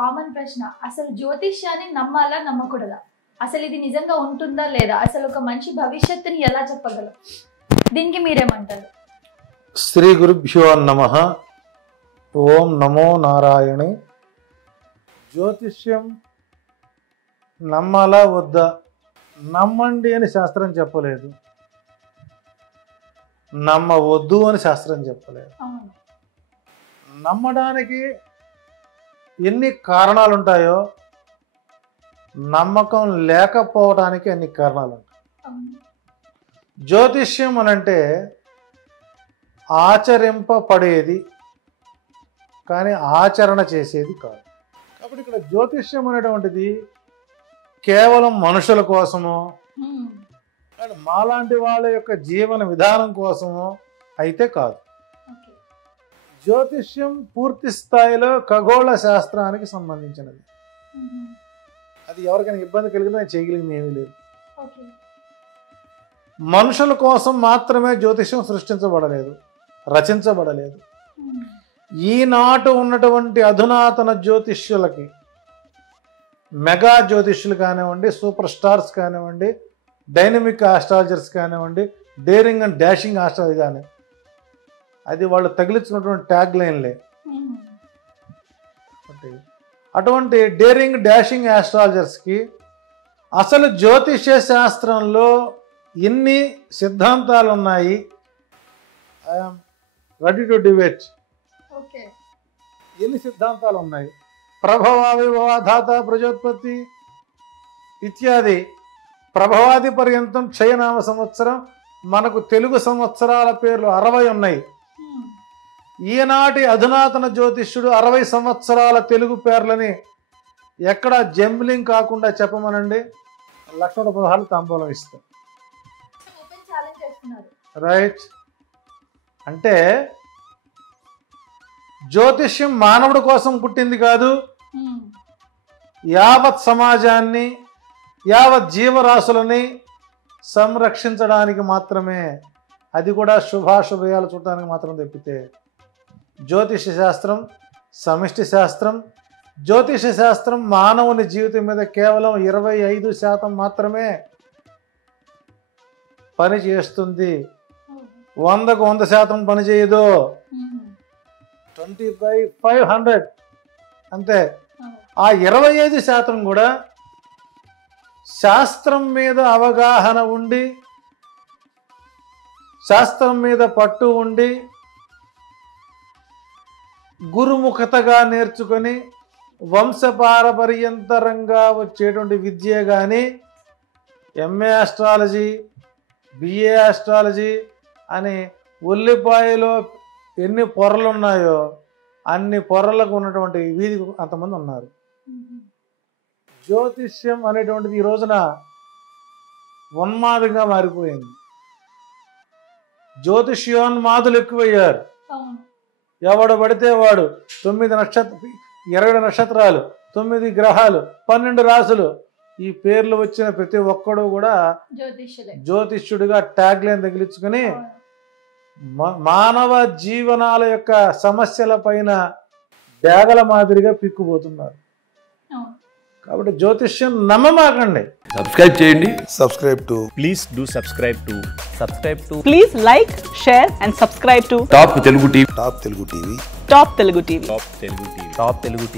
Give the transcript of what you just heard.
Common ప్రశ్న, అసలు జ్యోతిష్యాన్ని నమ్మాలా నమ్మకూడదా? అసలు ఇది నిజంగా ఉంటుందా లేదా? అసలు ఒక మనిషి భవిష్యత్తుని ఎలా చెప్పగలం? దీనికి మీరేమంటారు? శ్రీ గురుభ్యో నమః. ఓం నమో నారాయణే. జ్యోతిష్యం నమ్మాలా వద్దా? నమ్మండి అని శాస్త్రం చెప్పలేదు, నమ్మవద్దు అని శాస్త్రం చెప్పలేదు. నమ్మడానికి ఎన్ని కారణాలు ఉంటాయో నమ్మకం లేకపోవడానికి అన్ని కారణాలు ఉంటాయి. జ్యోతిష్యం అనంటే ఆచరింపబడేది కానీ ఆచరణ చేసేది కాదు. కాబట్టి ఇక్కడ జ్యోతిష్యం అనేటువంటిది కేవలం మనుషుల కోసమో అండ్ మాలాంటి వాళ్ళ యొక్క జీవన విధానం కోసమో అయితే కాదు. జ్యోతిష్యం పూర్తి స్థాయిలో ఖగోళ శాస్త్రానికి సంబంధించినది. అది ఎవరికైనా ఇబ్బంది కలిగినా చేయగలిగింది ఏమీ లేదు. మనుషుల కోసం మాత్రమే జ్యోతిష్యం సృష్టించబడలేదు, రచించబడలేదు. ఈనాటి ఉన్నటువంటి అధునాతన జ్యోతిష్యులకి, మెగా జ్యోతిష్యులు కానివ్వండి, సూపర్ స్టార్స్ కానివ్వండి, డైనమిక్ ఆస్ట్రాలజర్స్ కానివ్వండి, డేరింగ్ అండ్ డాషింగ్ ఆస్ట్రాలజీ కానీ, అది వాళ్ళు తగిలించుకున్నటువంటి ట్యాగ్ లైన్లే. అటువంటి డేరింగ్ డాషింగ్ ఆస్ట్రాలజర్స్కి అసలు జ్యోతిష్య శాస్త్రంలో ఎన్ని సిద్ధాంతాలు ఉన్నాయి, ఐఎమ్ రెడీ టు డిబేట్. ఎన్ని సిద్ధాంతాలు ఉన్నాయి? ప్రభవాది ధాత ప్రజోత్పత్తి ఇత్యాది. ప్రభవాది పర్యంతం క్షయనామ సంవత్సరం, మనకు తెలుగు సంవత్సరాల పేర్లు 60 ఉన్నాయి. ఈనాటి అధునాతన జ్యోతిష్యుడు 60 సంవత్సరాల తెలుగు పేర్లని ఎక్కడ జంబ్లింగ్ కాకుండా చెప్పమనండి, 1,16,000 తాంబూలం ఇస్తాం. రైట్. అంటే జ్యోతిష్యం మానవుడి కోసం పుట్టింది కాదు, యావత్ సమాజాన్ని, యావత్ జీవరాశులని సంరక్షించడానికి మాత్రమే. అది కూడా శుభాశుభయాలు చూడటానికి మాత్రం తప్పితే జ్యోతిష శాస్త్రం సమిష్టి శాస్త్రం. జ్యోతిష శాస్త్రం మానవుని జీవితం మీద కేవలం 25% మాత్రమే పని చేస్తుంది. 100కు 100% పని చేయదు. 25/500 అంతే. ఆ 25% కూడా శాస్త్రం మీద అవగాహన ఉండి, శాస్త్రం మీద పట్టు ఉండి, గురుముఖతగా నేర్చుకొని వంశపారపర్యంతరంగా వచ్చేటువంటి విద్య కానీ, ఎంఏ ఆస్ట్రాలజీ, బిఏ ఆస్ట్రాలజీ అని ఉల్లిపాయలో ఎన్ని పొరలు ఉన్నాయో అన్ని పొరలకు ఉన్నటువంటి వీధి అంతమంది ఉన్నారు. జ్యోతిష్యం అనేటువంటిది ఈ రోజున ఉన్మాదంగా మారిపోయింది. జ్యోతిష్యోన్మాదులు ఎక్కువయ్యారు. ఎవడు పడితే వాడు 20 నక్షత్రాలు, 9 గ్రహాలు, 12 రాసులు, ఈ పేర్లు వచ్చిన ప్రతి ఒక్కడు కూడా జ్యోతిష్యుడిగా ట్యాగ్ లైన్ తగిలించుకొని మానవ జీవనాల యొక్క సమస్యల పైన డేగల మాదిరిగా పిక్కుపోతున్నారు. కాబట్టి జ్యోతిష్యం నమ్మమాకండి. సబ్స్క్రైబ్ చేయండి. Please do subscribe to. Please like, share and subscribe to top Telugu TV. Top Telugu TV. Top Telugu TV.